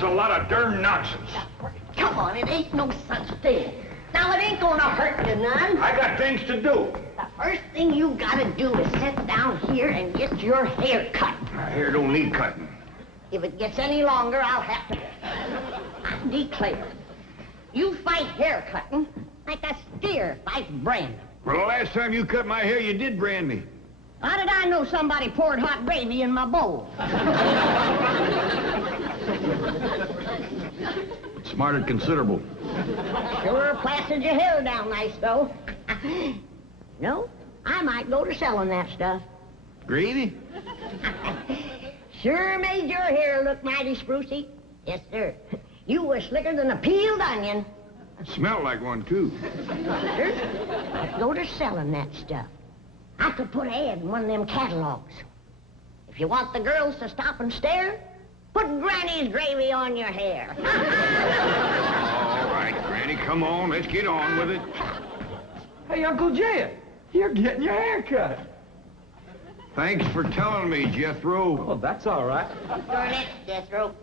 is a lot of darn nonsense. Come on, it ain't no such thing. Now, it ain't gonna hurt you none. I got things to do. The first thing you gotta do is sit down here and get your hair cut. My hair don't need cutting. If it gets any longer, I'll have to... I declare, you fight hair cutting like a steer fights branding. Well, the last time you cut my hair, you did brand me. How did I know somebody poured hot gravy in my bowl? Smarted considerable. Sure plastered your hair down nice, though. No, I might go to selling that stuff. Greedy? Sure made your hair look mighty sprucey. Yes, sir. You were slicker than a peeled onion. Smelled like one, too. Sir, I'd go to selling that stuff. I could put an ad in one of them catalogs. If you want the girls to stop and stare, put Granny's gravy on your hair. All right, Granny, come on. Let's get on with it. Hey, Uncle Jed, you're getting your hair cut. Thanks for telling me, Jethro. Well, that's all right. Your next, Jethro.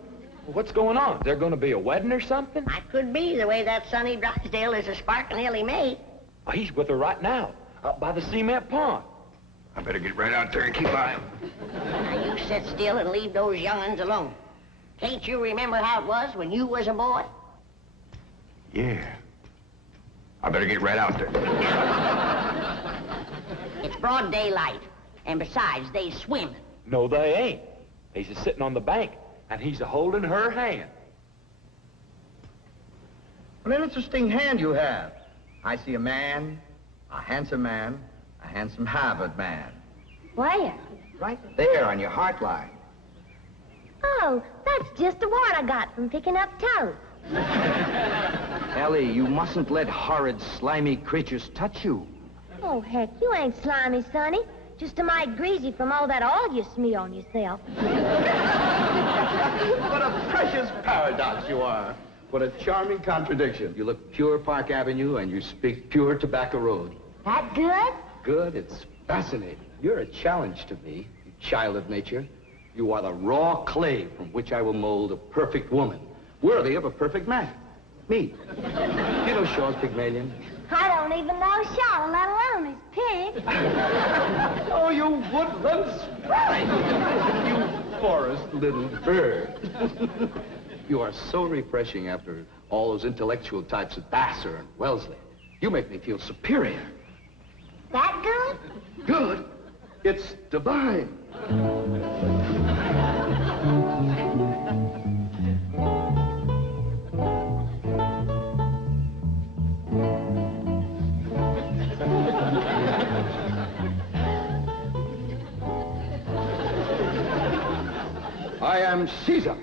What's going on? Is there going to be a wedding or something? I could be, the way that Sonny Drysdale is a sparking Elly mate. Oh, he's with her right now, up by the cement pond. I better get right out there and keep by him. Now, you sit still and leave those young'uns alone. Can't you remember how it was when you was a boy? Yeah. I better get right out there. It's broad daylight, and besides, they swim. No, they ain't. He's a sitting on the bank, and he's a holding her hand. What an interesting hand you have. I see a man, a handsome Harvard man. Where? Right there on your heart line. Oh, that's just a wart I got from picking up toes. Elly, you mustn't let horrid, slimy creatures touch you. Oh, heck, you ain't slimy, Sonny. Just a mite greasy from all that oil you smear on yourself. What a precious paradox you are. What a charming contradiction. You look pure Park Avenue and you speak pure Tobacco Road. That good? Good, it's fascinating. You're a challenge to me, you child of nature. You are the raw clay from which I will mold a perfect woman, worthy of a perfect man. Me. You know Shaw's Pygmalion? I don't even know Shaw, let alone his pig. Oh, you woodland sprite! You forest little bird. You are so refreshing after all those intellectual types of Vassar and Wellesley. You make me feel superior. That good? Good? It's divine. I am Caesar,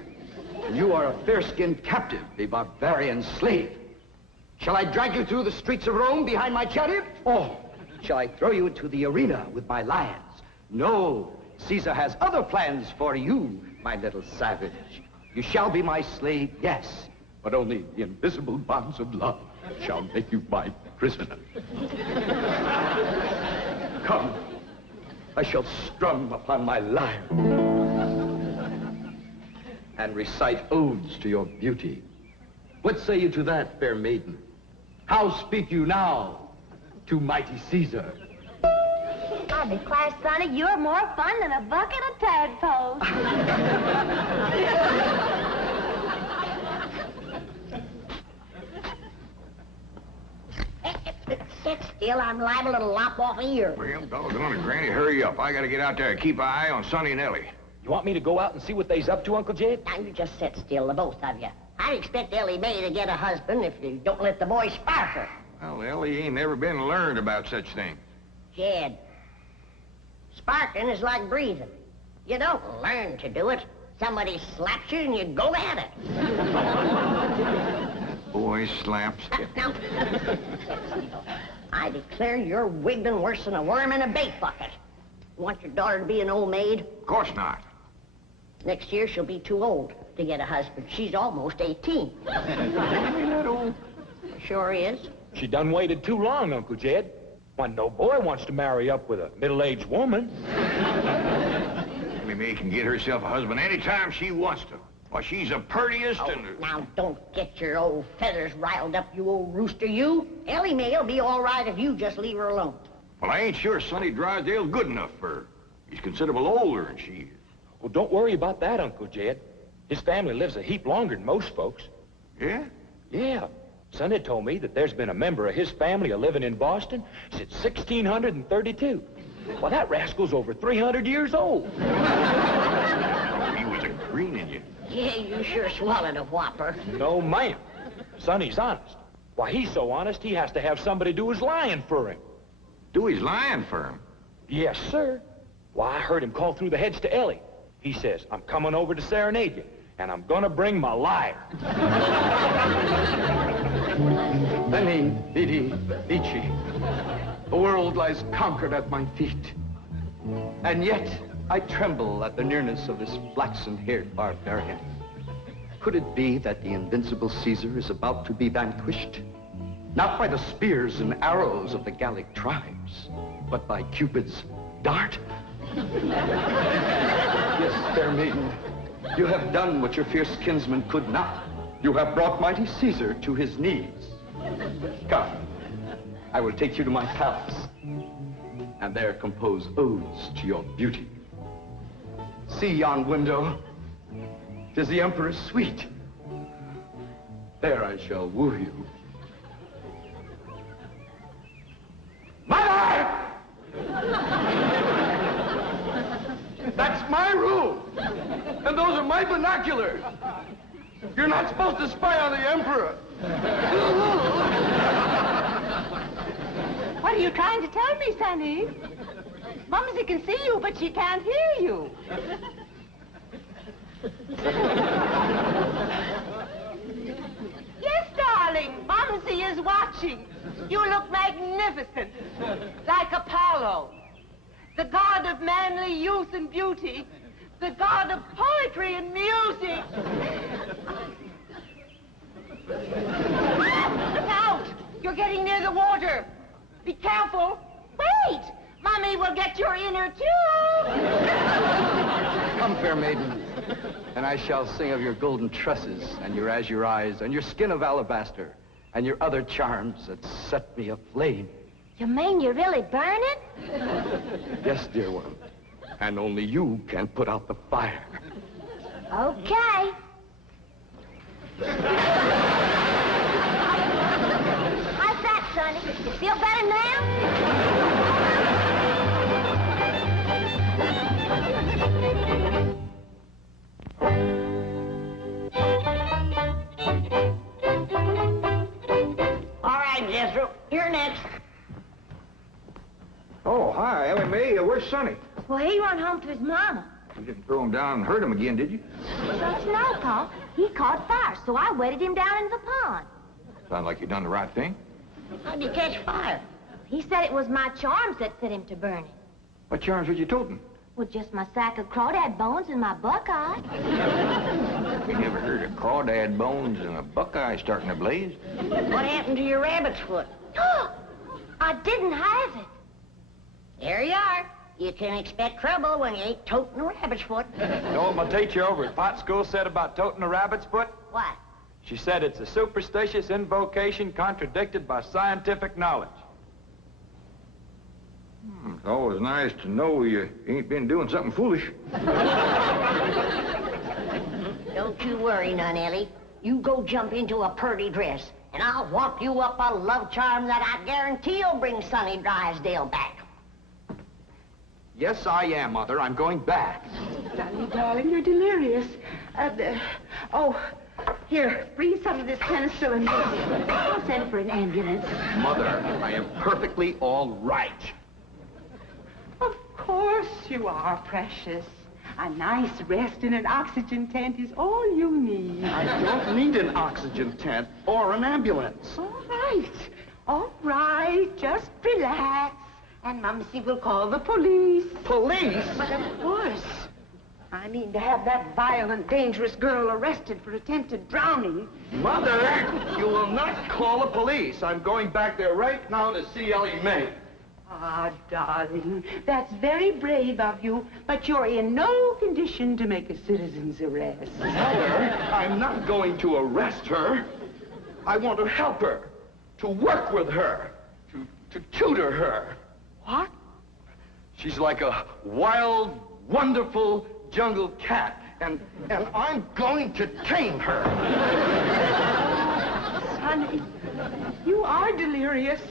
and you are a fair-skinned captive, a barbarian slave. Shall I drag you through the streets of Rome behind my chariot? Or shall I throw you into the arena with my lions? No, Caesar has other plans for you, my little savage. You shall be my slave, yes, but only the invisible bonds of love shall make you my prisoner. Come, I shall strum upon my lyre and recite odes to your beauty. What say you to that, fair maiden? How speak you now to mighty Caesar? I declare, Sonny, you're more fun than a bucket of tadpoles. Sit still, I'm liable to lop off a ear. Well, doggone it, Granny, hurry up. I gotta get out there and keep an eye on Sonny and Elly. You want me to go out and see what they's up to, Uncle Jed? Now, you just sit still, the both of you. I expect Elly May to get a husband if you don't let the boy spark her. Well, Elly ain't never been learned about such things. Jed, sparking is like breathing. You don't learn to do it. Somebody slaps you and you go at it. Boy slaps. Now, I declare you're wiggling worse than a worm in a bait bucket. You want your daughter to be an old maid? Of course not. Next year, she'll be too old to get a husband. She's almost 18. Ain't that old? Sure is. She done waited too long, Uncle Jed. Why, no boy wants to marry up with a middle-aged woman. Elly May can get herself a husband anytime she wants to. Why, she's the purtiest Oh, and... now don't get your old feathers riled up, you old rooster, you. Elly May'll be all right if you just leave her alone. Well, I ain't sure Sonny Drysdale's good enough for her. He's considerable older than she is. Well, don't worry about that, Uncle Jed. His family lives a heap longer than most folks. Yeah? Yeah. Sonny told me that there's been a member of his family a-living in Boston since 1632. Well, that rascal's over 300 years old. He was a greening you. Yeah, you sure swallowed a whopper. No, ma'am. Sonny's honest. Why, he's so honest, he has to have somebody do his lying for him. Do his lying for him. Yes, sir. Why, I heard him call through the heads to Elly. He says, I'm coming over to serenade you, and I'm gonna bring my liar. Veni, vidi, vici. The world lies conquered at my feet. And yet, I tremble at the nearness of this flaxen-haired barbarian. Could it be that the invincible Caesar is about to be vanquished? Not by the spears and arrows of the Gallic tribes, but by Cupid's dart? Yes, fair maiden, you have done what your fierce kinsman could not. You have brought mighty Caesar to his knees. Come, I will take you to my palace, and there compose odes to your beauty. See yon window. 'Tis the Emperor's suite. There I shall woo you. Mother! That's my room, and those are my binoculars. You're not supposed to spy on the Emperor. What are you trying to tell me, Sonny? Mumsy can see you, but she can't hear you. Yes, darling, Mumsy is watching. You look magnificent, like Apollo, the god of manly youth and beauty, the god of poetry and music. Look out! You're getting near the water. Be careful. Wait! Mommy will get your inner tube. Come, fair maiden, and I shall sing of your golden tresses and your azure eyes and your skin of alabaster and your other charms that set me aflame. You mean you really burn it? Yes, dear one, and only you can put out the fire. Okay. How's that, Sonny? You feel better now? All right, Jethro, you're next. Oh, hi, Elly May. Where's Sonny? Well, he run home to his mama. You didn't throw him down and hurt him again, did you? Shucks no, Pa. He caught fire, so I wetted him down in the pond. Sound like you done the right thing. How'd you catch fire? He said it was my charms that set him to burning. What charms was you toting? Well, just my sack of crawdad bones and my buckeye. We never heard of crawdad bones and a buckeye starting a blaze. What happened to your rabbit's foot? I didn't have it. There you are. You can expect trouble when you ain't toting a rabbit's foot. You know what my teacher over at Pot School said about toting a rabbit's foot? What? She said it's a superstitious invocation contradicted by scientific knowledge. It's always nice to know you ain't been doing something foolish. Don't you worry none, Elly. You go jump into a purty dress, and I'll walk you up a love charm that I guarantee'll bring Sonny Drysdale back. Yes, I am, Mother. I'm going back. Sonny, darling, you're delirious. Here, bring some of this penicillin. I'll send for an ambulance. Mother, I am perfectly all right. Of course you are, precious. A nice rest in an oxygen tent is all you need. I don't need an oxygen tent or an ambulance. All right, just relax. And Mumsy will call the police. Police? But of course. I mean, to have that violent, dangerous girl arrested for attempted drowning. Mother, you will not call the police. I'm going back there right now to see Elly May. Ah, darling, that's very brave of you, but you're in no condition to make a citizen's arrest. Mother, I'm not going to arrest her. I want to help her, to work with her, to tutor her. What? She's like a wild, wonderful jungle cat, and I'm going to tame her. Sonny, you are delirious.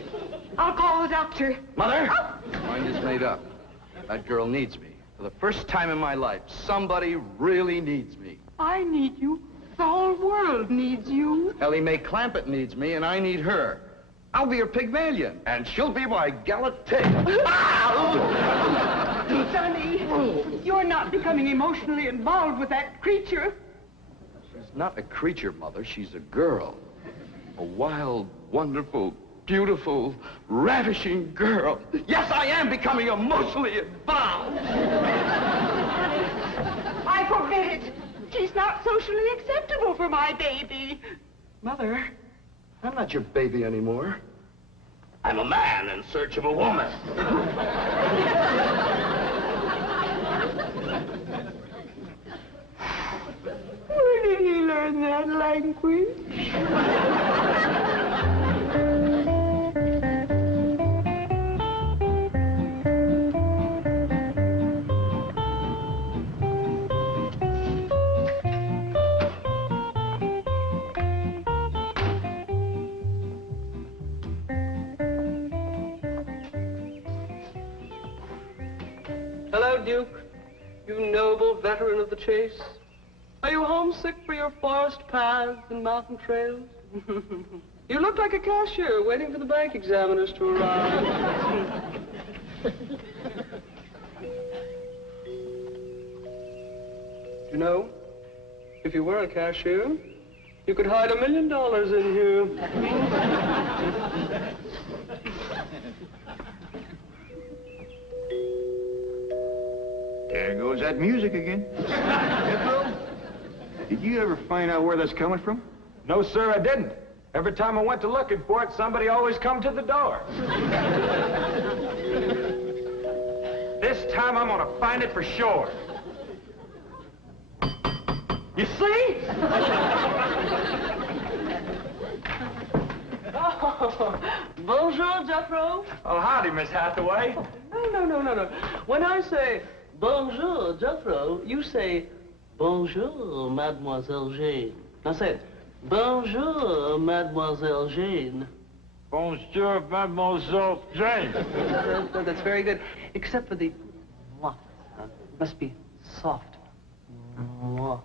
I'll call the doctor. Mother, mind is made up. That girl needs me. For the first time in my life, somebody really needs me. I need you. The whole world needs you. Elly May Clampett needs me, and I need her. I'll be her Pygmalion, and she'll be my Galatea. Sonny, you're not becoming emotionally involved with that creature. She's not a creature, Mother. She's a girl. A wild, wonderful, beautiful, ravishing girl. Yes, I am becoming emotionally involved. I forbid it. She's not socially acceptable for my baby. Mother, I'm not your baby anymore. I'm a man in search of a woman. Where did he learn that language? Hello, Duke. You noble veteran of the chase. Are you homesick for your forest paths and mountain trails? You look like a cashier waiting for the bank examiners to arrive. You know, if you were a cashier, you could hide $1 million in here. There goes that music again. Jethro, did you ever find out where that's coming from? No, sir, I didn't. Every time I went to looking for it, somebody always come to the door. This time I'm gonna find it for sure. You see? Oh, bonjour, Jethro. Oh, howdy, Miss Hathaway. No. When I say bonjour, Jethro, you say bonjour, Mademoiselle Jane. Now say it. Bonjour, Mademoiselle Jane. Bonjour, Mademoiselle Jane. That's very good. Except for the mwah. It must be soft. Mwah.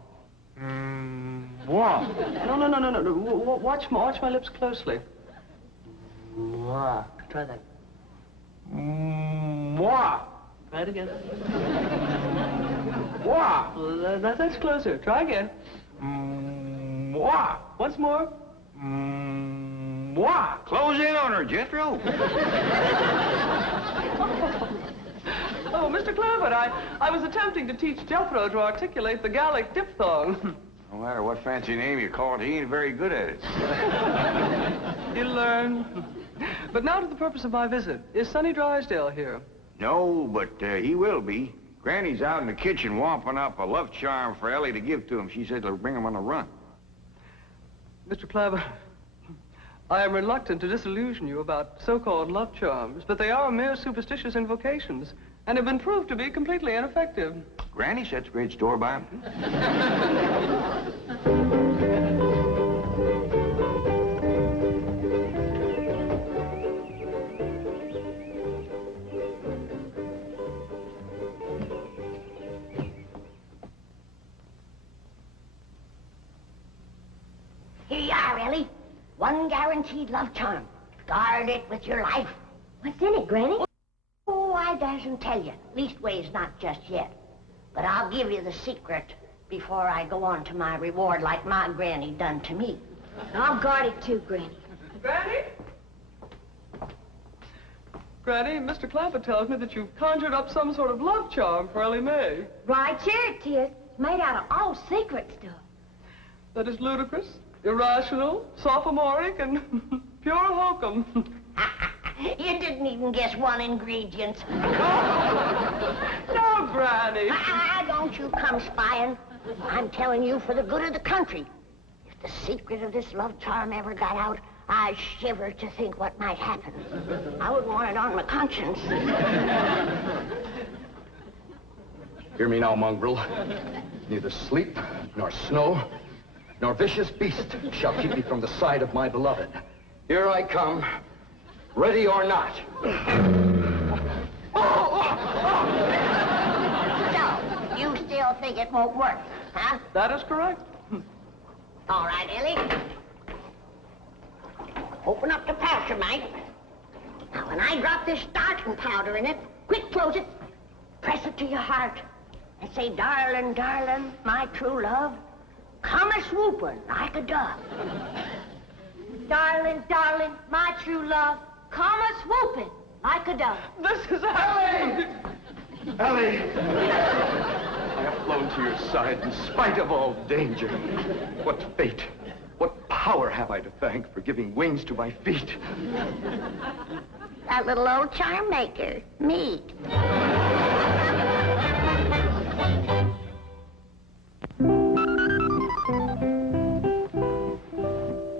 What? No. Watch my lips closely. Mwah. Try that. What? Try it again. What? That's closer. Try again. What? Once more. What? Close in on her, Jethro. Oh, Mr. Clampett, I was attempting to teach Jethro to articulate the Gallic diphthong. No matter what fancy name you call it, he ain't very good at it. You'll learn. But now to the purpose of my visit. Is Sonny Drysdale here? No, but he will be. Granny's out in the kitchen wamping up a love charm for Elly to give to him. She said it'll bring him on a run. Mr. Clampett, I am reluctant to disillusion you about so-called love charms, but they are mere superstitious invocations and have been proved to be completely ineffective. Granny sets great store by him. Here you are, Elly. One guaranteed love charm. Guard it with your life. What's in it, Granny? Oh, I dasn't tell you. Leastways, not just yet. But I'll give you the secret before I go on to my reward like my granny done to me. I'll guard it too, Granny. Granny? Granny, Mr. Clampett tells me that you've conjured up some sort of love charm for Elly May. Right here it is. It's made out of all secret stuff. That is ludicrous, irrational, sophomoric, and pure hokum. You didn't even guess one ingredient. No, Granny. Don't you come spying. I'm telling you for the good of the country. If the secret of this love charm ever got out, I shiver to think what might happen. I wouldn't want it on my conscience. Hear me now, mongrel. Neither sleep, nor snow, nor vicious beast shall keep me from the side of my beloved. Here I come, ready or not. So, you still think it won't work, huh? That is correct. All right, Elly. Open up the pouch, mate. Now, when I drop this starting powder in it, quick close it, press it to your heart, and say, darling, darling, my true love, come a-swooping like a dove. Darling, darling, my true love, come a-swooping like a dove. This is Elly! Elly! I have flown to your side in spite of all danger. What fate, what power have I to thank for giving wings to my feet? That little old charm maker, me.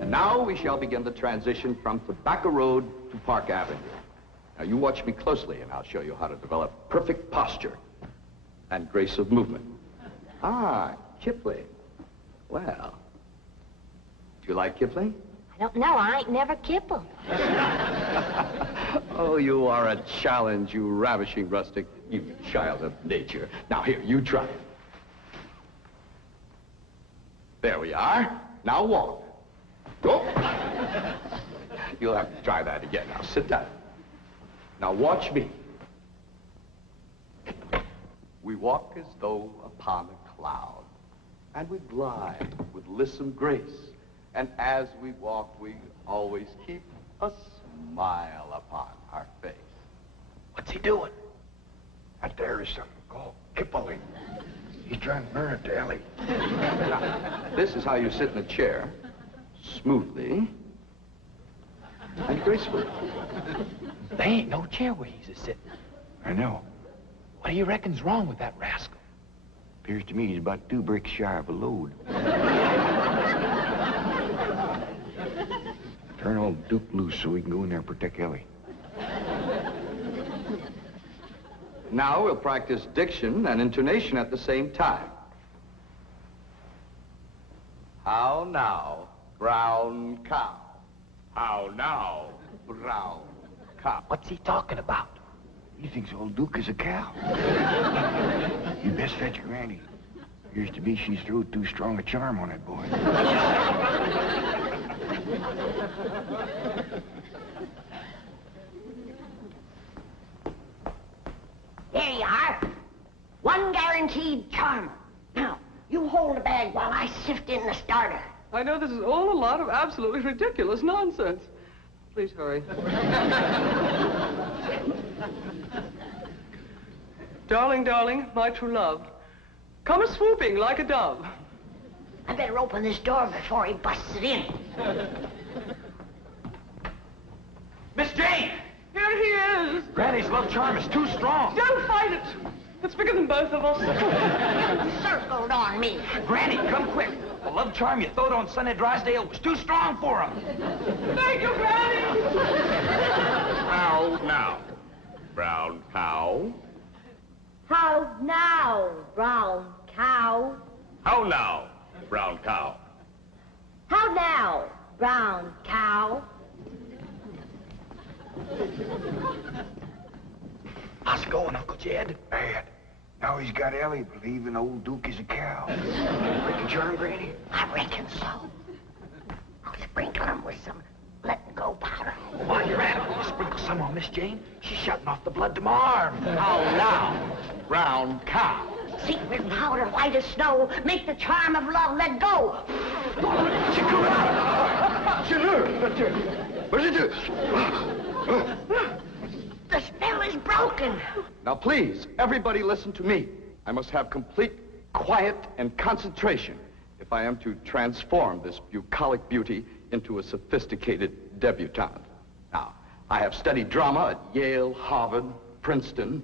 And now we shall begin the transition from Tobacco Road to Park Avenue. Now you watch me closely and I'll show you how to develop perfect posture and grace of movement. Ah, Kipling. Well, do you like Kipling? I don't know. I ain't never kippled. Oh, you are a challenge, you ravishing rustic, you child of nature. Now here, you try it. There we are. Now walk. Go. You'll have to try that again. Now sit down. Now watch me. We walk as though upon a cloud, and we glide with lissom grace. And as we walk, we always keep a smile upon our face. What's he doing? Out there is something called Kipling. He's trying to learn it to Elly. Now, this is how you sit in a chair, smoothly and gracefully. There ain't no chair where he's a-sitting. I know. What do you reckon's wrong with that rascal? Appears to me he's about 2 bricks shy of a load. Turn old Duke loose so we can go in there and protect Elly. Now we'll practice diction and intonation at the same time. How now, brown cow? How now, brown cow? What's he talking about? He thinks old Duke is a cow. You best fetch Granny. Appears to be she's throwed too strong a charm on that boy. There you are. One guaranteed charmer. Now, you hold the bag while I sift in the starter. I know this is all a lot of absolutely ridiculous nonsense. Please hurry. Darling, darling, my true love, come a-swooping like a dove. I better open this door before he busts it in. Miss Jane! Here he is. Granny's love charm is too strong. Don't fight it. It's bigger than both of us. Circled on me. Granny, come quick. The love charm you throwed on Sonny Drysdale was too strong for him. Thank you, Granny. How now, brown cow? How now, brown cow? How now, brown cow? How now, brown cow? How's it going, Uncle Jed? Bad. Now he's got Elly believing old Duke is a cow. Like the charm, Granny? I reckon so. I'll sprinkle him with some letting go powder. While you're at it, will you sprinkle some on Miss Jane? She's shutting off the blood to my arm. How now, brown cow? Secret powder white as snow. Make the charm of love let go. What did you do? The spell is broken. Now please, everybody listen to me. I must have complete quiet and concentration if I am to transform this bucolic beauty into a sophisticated debutante. Now, I have studied drama at Yale, Harvard, Princeton,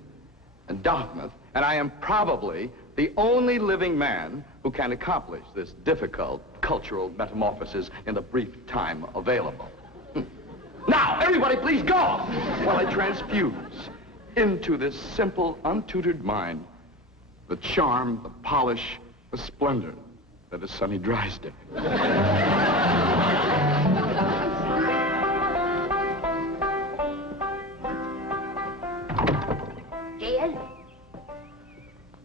and Dartmouth, and I am probably the only living man who can accomplish this difficult cultural metamorphosis in the brief time available. Now, everybody please go while I transfuse into this simple, untutored mind the charm, the polish, the splendor that is Sonny Drysdale. Jed?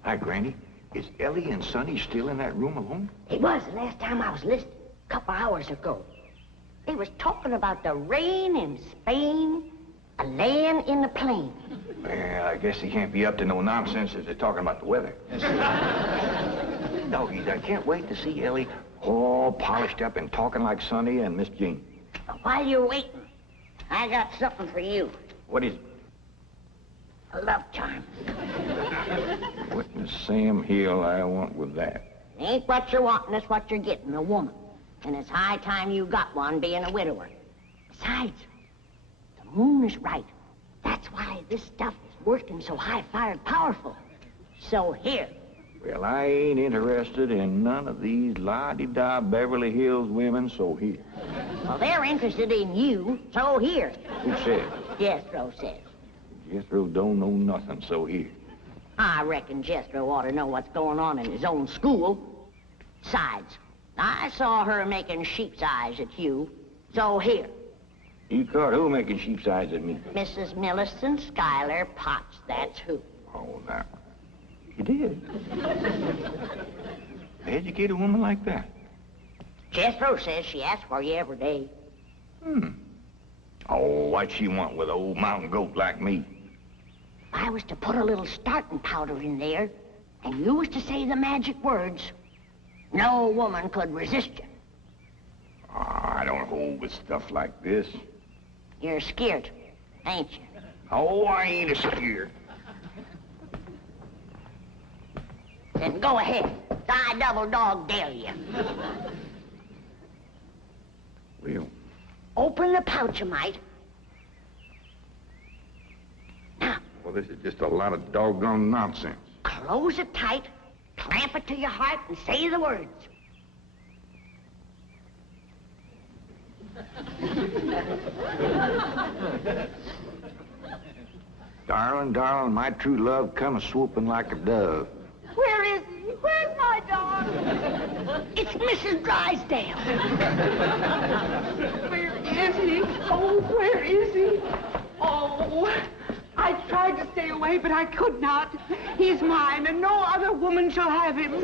Hi, Granny. Is Elly and Sonny still in that room alone? He was the last time I was listening, a couple hours ago. They was talking about the rain in Spain, a land in the plain. Well, I guess he can't be up to no nonsense if they're talking about the weather. Doggies, I can't wait to see Elly all polished up and talking like Sonny and Miss Jean. While you're waiting, I got something for you. What is it? A love charm. What in Sam Hill I want with that? It ain't what you're wanting, it's what you're getting, a woman. And it's high time you got one, being a widower. Besides, the moon is right. That's why this stuff is working so high-fired powerful. So here. Well, I ain't interested in none of these la-di-da Beverly Hills women, so here. Well, they're interested in you, so here. Who said? Jethro says. Jethro don't know nothing, so here. I reckon Jethro ought to know what's going on in his own school. Besides, I saw her making sheep's eyes at you, so here. You caught who making sheep's eyes at me? Mrs. Millicent Schuyler Potts, that's who. Oh, now. You did? Educate a woman like that? Jethro says she asks for you every day. Oh, what she want with an old mountain goat like me? I was to put a little starting powder in there, and you was to say the magic words. No woman could resist you. Oh, I don't hold with stuff like this. You're scared, ain't you? Oh, I ain't a scared. Then go ahead. I double dog dare you. Well, Open the pouch, you might. Now, well, this is just a lot of doggone nonsense. close it tight, clamp it to your heart, and say the words. Darling, darling, my true love come a-swooping like a dove. Where is he? Where's my darling? It's Mrs. Drysdale. Where is he? Oh, where is he? Oh, I tried to stay away, but I could not. He's mine, and no other woman shall have him.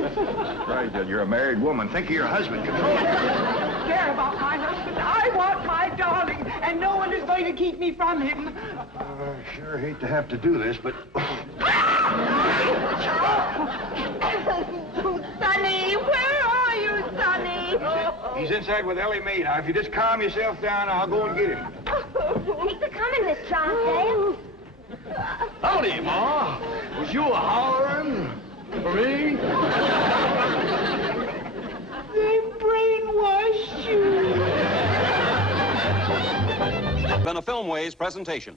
Drysdale, you're a married woman. Think of your husband. Care about my husband. I want my darling, and no one is going to keep me from him. I sure hate to have to do this, but... Sonny, where are you, Sonny? He's inside with Elly Mae. Now, if you just calm yourself down, I'll go and get him. Thanks for coming, Miss Drysdale. Howdy, Ma. Was you a-hollering for me? They brainwashed you. Been a Filmways presentation.